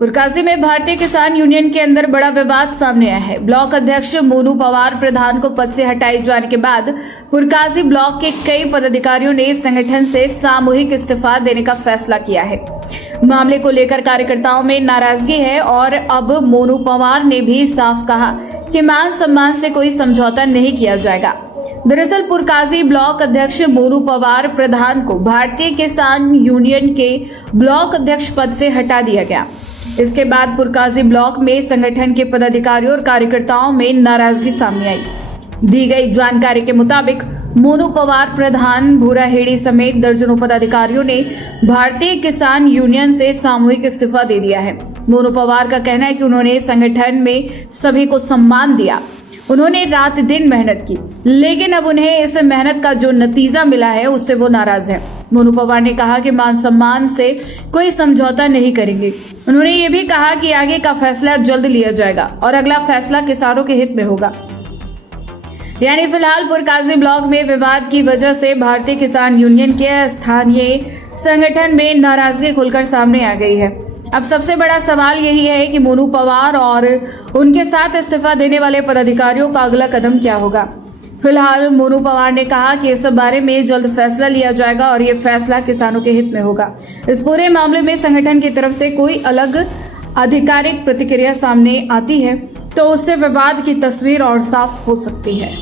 पुरकाजी में भारतीय किसान यूनियन के अंदर बड़ा विवाद सामने आया है। ब्लॉक अध्यक्ष मोनू पवार प्रधान को पद से हटाए जाने के बाद पुरकाजी ब्लॉक के कई पदाधिकारियों ने संगठन से सामूहिक इस्तीफा देने का फैसला किया है। मामले को लेकर कार्यकर्ताओं में नाराजगी है और अब मोनू पवार ने भी साफ कहा कि मान सम्मान से कोई समझौता नहीं किया जाएगा। दरअसल पुरकाजी ब्लॉक अध्यक्ष मोनू पवार प्रधान को भारतीय किसान यूनियन के ब्लॉक अध्यक्ष पद से हटा दिया गया। इसके बाद पुरकाजी ब्लॉक में संगठन के पदाधिकारियों और कार्यकर्ताओं में नाराजगी सामने आई। दी गई जानकारी के मुताबिक मोनू पवार प्रधान भूराहेड़ी समेत दर्जनों पदाधिकारियों ने भारतीय किसान यूनियन से सामूहिक इस्तीफा दे दिया है। मोनू पवार का कहना है कि उन्होंने संगठन में सभी को सम्मान दिया, उन्होंने रात दिन मेहनत की, लेकिन अब उन्हें इस मेहनत का जो नतीजा मिला है उससे वो नाराज है। मोनू पवार ने कहा कि मान सम्मान से कोई समझौता नहीं करेंगे। उन्होंने ये भी कहा कि आगे का फैसला जल्द लिया जाएगा और अगला फैसला किसानों के हित में होगा। यानी फिलहाल पुरकाजी ब्लॉक में विवाद की वजह से भारतीय किसान यूनियन के स्थानीय संगठन में नाराजगी खुलकर सामने आ गई है। अब सबसे बड़ा सवाल यही है कि मोनू पवार और उनके साथ इस्तीफा देने वाले पदाधिकारियों का अगला कदम क्या होगा। फिलहाल मोनू पवार ने कहा कि इस बारे में जल्द फैसला लिया जाएगा और ये फैसला किसानों के हित में होगा। इस पूरे मामले में संगठन की तरफ से कोई अलग आधिकारिक प्रतिक्रिया सामने आती है तो उससे विवाद की तस्वीर और साफ हो सकती है।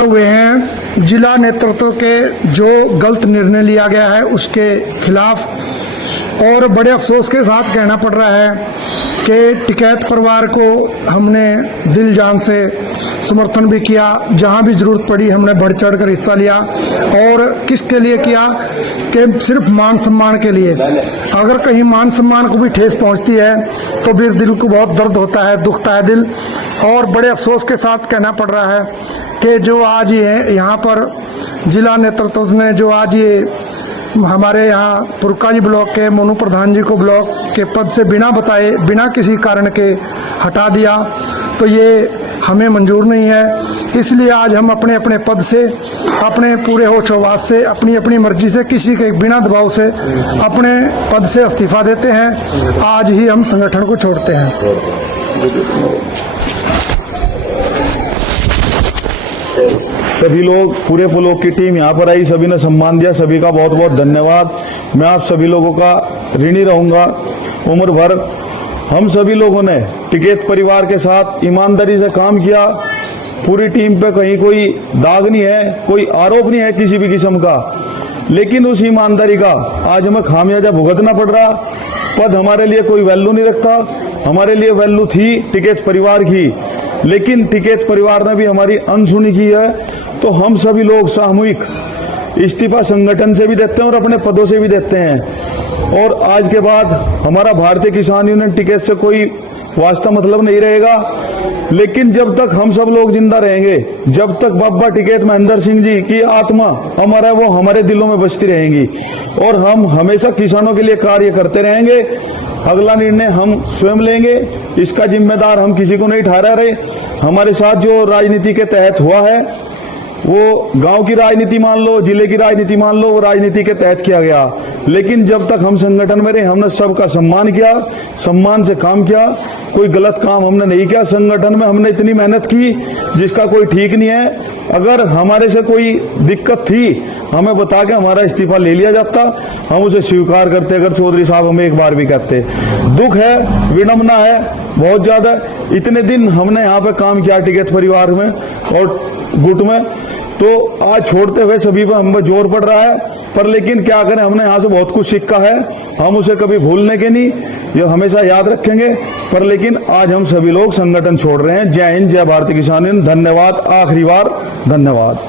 हुए हैं जिला नेतृत्व के जो गलत निर्णय लिया गया है उसके खिलाफ, और बड़े अफसोस के साथ कहना पड़ रहा है कि टिकैत परिवार को हमने दिल जान से समर्थन भी किया, जहां भी जरूरत पड़ी हमने बढ़ चढ़ कर हिस्सा लिया। और किसके लिए किया कि सिर्फ मान सम्मान के लिए। अगर कहीं मान सम्मान को भी ठेस पहुंचती है तो फिर दिल को बहुत दर्द होता है, दुखता है दिल। और बड़े अफसोस के साथ कहना पड़ रहा है कि जो आज ये यहाँ पर जिला नेतृत्व ने जो आज ये हमारे यहाँ पुरकाजी ब्लॉक के मोनू प्रधान जी को ब्लॉक के पद से बिना बताए, बिना किसी कारण के हटा दिया, तो ये हमें मंजूर नहीं है। इसलिए आज हम अपने अपने पद से, अपने पूरे होश-ओ-हवास से, अपनी अपनी मर्जी से, किसी के बिना दबाव से अपने पद से इस्तीफा देते हैं। आज ही हम संगठन को छोड़ते हैं। सभी लोग, पूरे ब्लॉक की टीम यहाँ पर आई, सभी ने सम्मान दिया, सभी का बहुत बहुत धन्यवाद। मैं आप सभी लोगों का ऋणी रहूंगा उम्र भर। हम सभी लोगों ने टिकैत परिवार के साथ ईमानदारी से काम किया। पूरी टीम पे कहीं कोई दाग नहीं है, कोई आरोप नहीं है किसी भी किस्म का, लेकिन उस ईमानदारी का आज हमें खामियाजा भुगतना पड़ रहा। पद हमारे लिए कोई वैल्यू नहीं रखता, हमारे लिए वैल्यू थी टिकैत परिवार की, लेकिन टिकैत परिवार ने भी हमारी अनसुनी की है। तो हम सभी लोग सामूहिक इस्तीफा संगठन से भी देते हैं और अपने पदों से भी देते हैं। और आज के बाद हमारा भारतीय किसान यूनियन टिकैत से कोई वास्ता मतलब नहीं रहेगा। लेकिन जब तक हम सब लोग जिंदा रहेंगे, जब तक बाबा टिकैत महेंद्र सिंह जी की आत्मा हमारा वो हमारे दिलों में बसती रहेंगी और हम हमेशा किसानों के लिए कार्य करते रहेंगे। अगला निर्णय हम स्वयं लेंगे, इसका जिम्मेदार हम किसी को नहीं ठहरा रहे। हमारे साथ जो राजनीति के तहत हुआ है, वो गांव की राजनीति मान लो, जिले की राजनीति मान लो, वो राजनीति के तहत किया गया। लेकिन जब तक हम संगठन में रहे, हमने सबका सम्मान किया, सम्मान से काम किया, कोई गलत काम हमने नहीं किया। संगठन में हमने इतनी मेहनत की जिसका कोई ठीक नहीं है। अगर हमारे से कोई दिक्कत थी, हमें बता के हमारा इस्तीफा ले लिया जाता, हम उसे स्वीकार करते। अगर चौधरी साहब हमें एक बार भी कहते। दुख है, विडम्बना है बहुत ज्यादा। इतने दिन हमने यहाँ पे काम किया टिकैत परिवार में और गुट में, तो आज छोड़ते हुए सभी पर हम पर जोर पड़ रहा है। पर लेकिन क्या करें, हमने यहाँ से बहुत कुछ सीखा है, हम उसे कभी भूलने के नहीं, ये हमेशा याद रखेंगे। पर लेकिन आज हम सभी लोग संगठन छोड़ रहे हैं। जय हिंद, जय भारतीय किसान यूनियन। धन्यवाद, आखिरी बार धन्यवाद।